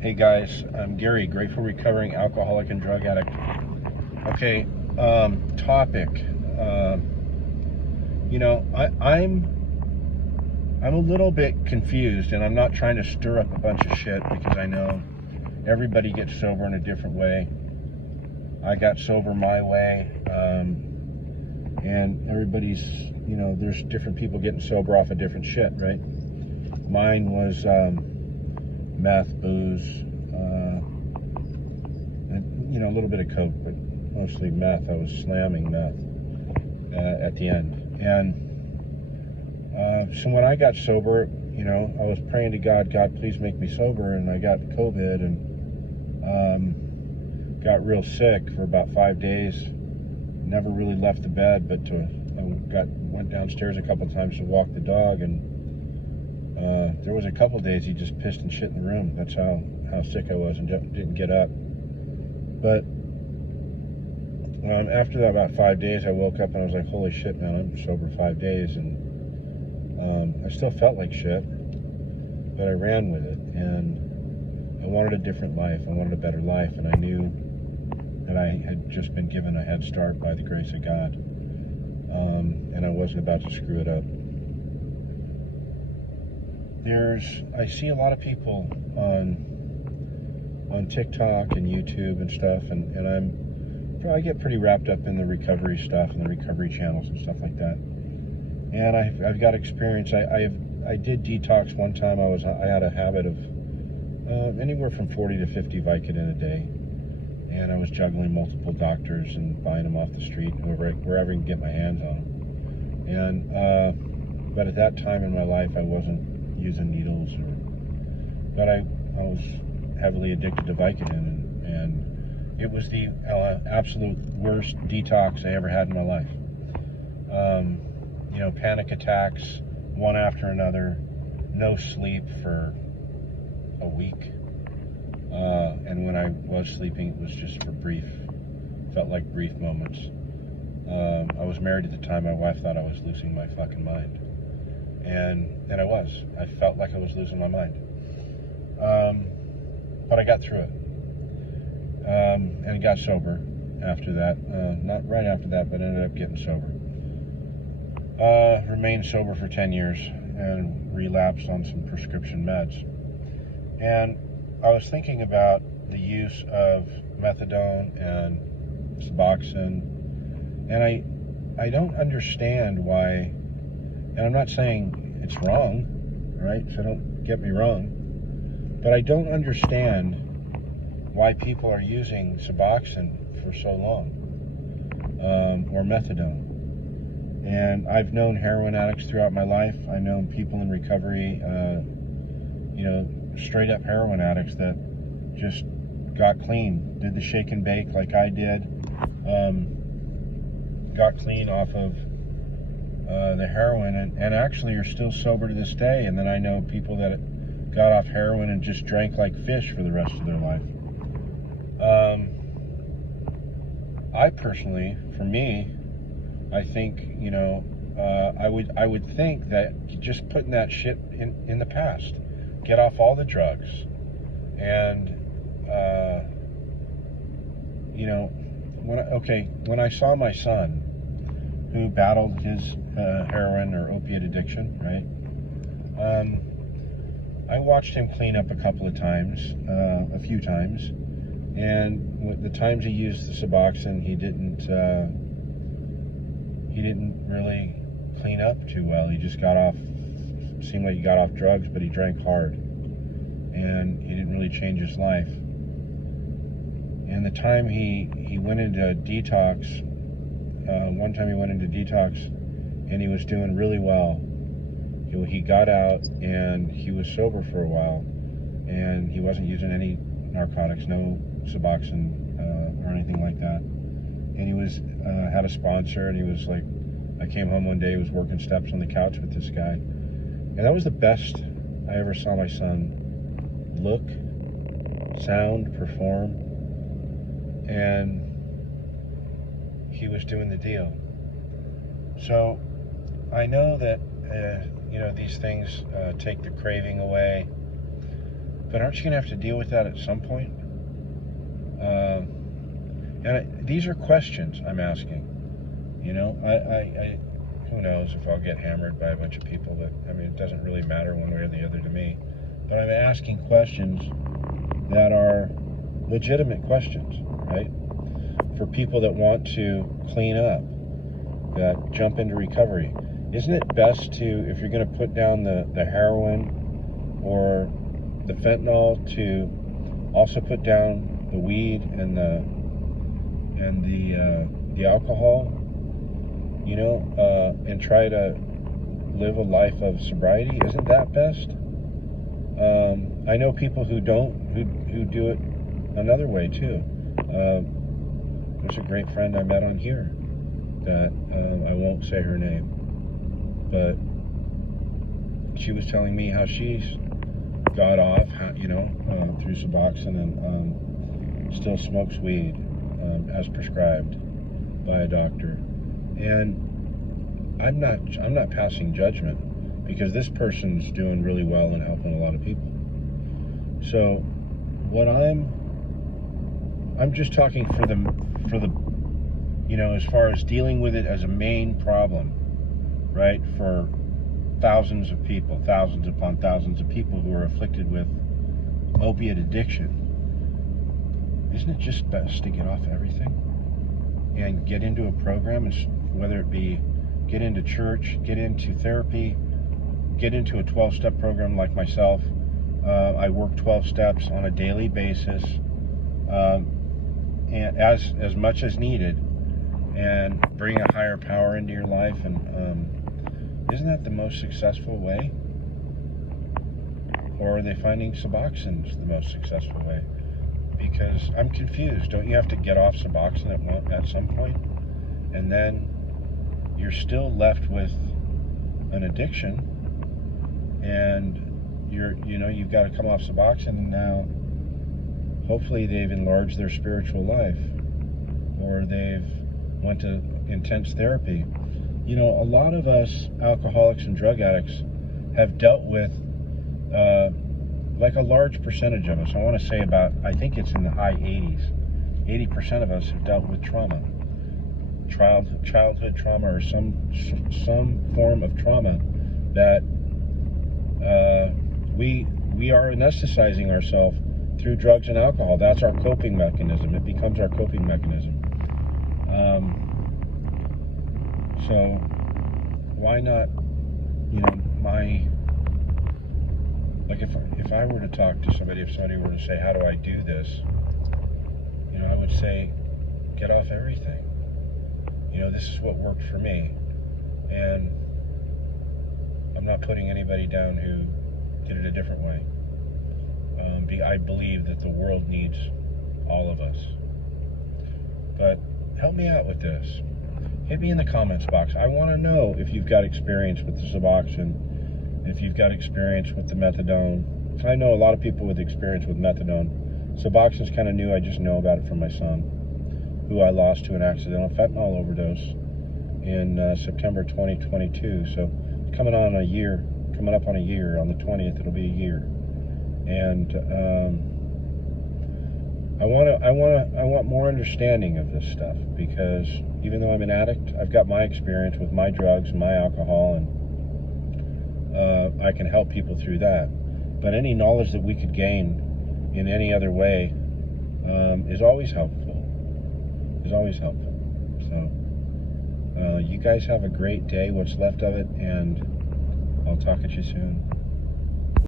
Hey guys, I'm Gary, grateful recovering alcoholic and drug addict. Okay, topic. I'm a little bit confused, and I'm not trying to stir up a bunch of shit because I know everybody gets sober in a different way. I got sober my way, and everybody's, there's different people getting sober off of different shit, right? Mine was meth, booze, and, a little bit of coke, but mostly meth. I was slamming meth at the end. And so when I got sober, I was praying to God, please make me sober. And I got COVID and got real sick for about 5 days. Never really left the bed, but went downstairs a couple times to walk the dog, and there was a couple days he just pissed and shit in the room. That's how sick I was, and didn't get up. But after that, about 5 days, I woke up and I was like, holy shit, man, I'm sober 5 days. And I still felt like shit, but I ran with it. And I wanted a different life. I wanted a better life. And I knew that I had just been given a head start by the grace of God. And I wasn't about to screw it up. I see a lot of people on TikTok and YouTube and stuff, and I get pretty wrapped up in the recovery stuff and the recovery channels and stuff like that. And I've got experience. I did detox one time. I had a habit of anywhere from 40 to 50 Vicodin a day, and I was juggling multiple doctors and buying them off the street wherever I can get my hands on them. And but at that time in my life, I wasn't using needles, but I was heavily addicted to Vicodin, and it was the absolute worst detox I ever had in my life. Panic attacks, one after another, no sleep for a week. And when I was sleeping, it was just felt like brief moments. I was married at the time. My wife thought I was losing my fucking mind. And I was. I felt like I was losing my mind. But I got through it. And got sober after that. Not right after that, but ended up getting sober. Remained sober for 10 years and relapsed on some prescription meds. And I was thinking about the use of methadone and Suboxone, and I don't understand why, and I'm not saying it's wrong, right? So don't get me wrong, but I don't understand why people are using Suboxone for so long, or methadone. And I've known heroin addicts throughout my life. I've known people in recovery, straight up heroin addicts that just got clean, did the shake and bake like I did, got clean off of the heroin, and actually are still sober to this day. And then I know people that got off heroin and just drank like fish for the rest of their life. I personally, for me, I think, I would think that just putting that shit in the past, get off all the drugs, and when I saw my son who battled his heroin or opiate addiction, right? I watched him clean up a couple of times, a few times, and the times he used the Suboxone, he didn't really clean up too well. He just seemed like he got off drugs, but he drank hard, and he didn't really change his life. And the time he went into detox, one time he went into detox, and he was doing really well. He got out, and he was sober for a while, and he wasn't using any narcotics, no Suboxone or anything like that. And he had a sponsor, and he was like, I came home one day, he was working steps on the couch with this guy. And that was the best I ever saw my son look, sound, perform. And he was doing the deal. So I know that, these things take the craving away. But aren't you going to have to deal with that at some point? These are questions I'm asking. You know, I who knows if I'll get hammered by a bunch of people, but I mean, it doesn't really matter one way or the other to me. But I'm asking questions that are legitimate questions, right? For people that want to clean up, that jump into recovery. Isn't it best to, if you're going to put down the heroin or the fentanyl, to also put down the weed and the alcohol, you know, and try to live a life of sobriety? Isn't that best? I know people who do it another way too. There's a great friend I met on here that I won't say her name, but she was telling me how she's got off, you know, through Suboxone, and still smokes weed as prescribed by a doctor. And I'm not passing judgment, because this person's doing really well and helping a lot of people. So what I'm just talking for the you know, as far as dealing with it as a main problem, right? For thousands upon thousands of people who are afflicted with opiate addiction. Isn't it just best to get off everything and get into a program, whether it be get into church, get into therapy, get into a 12-step program like myself. I work 12 steps on a daily basis, and as much as needed, and bring a higher power into your life. And isn't that the most successful way? Or are they finding Suboxone's the most successful way? Because I'm confused. Don't you have to get off Suboxone at some point? And then you're still left with an addiction, and you've got to come off Suboxone, and now hopefully they've enlarged their spiritual life, or they've went to intense therapy. You know, a lot of us alcoholics and drug addicts have dealt with, like a large percentage of us, I want to say about, I think it's in the high 80% of us have dealt with trauma. Childhood trauma, or some form of trauma that we are anesthetizing ourselves through drugs and alcohol. That's our coping mechanism. It becomes our coping mechanism. So why not, you know, like if I were to talk to somebody, if somebody were to say, how do I do this? You know, I would say, get off everything. You know, this is what worked for me. And I'm not putting anybody down who did it a different way. I believe that the world needs all of us. But help me out with this. Hit me in the comments box. I want to know if you've got experience with the Suboxone, if you've got experience with the Methadone. I know a lot of people with experience with Methadone. Suboxone's kind of new. I just know about it from my son, who I lost to an accidental fentanyl overdose in September 2022. So coming up on a year. On the 20th, it'll be a year. And I want more understanding of this stuff, because even though I'm an addict, I've got my experience with my drugs and my alcohol, and I can help people through that. But any knowledge that we could gain in any other way is always helpful. So you guys have a great day, what's left of it, and I'll talk at you soon.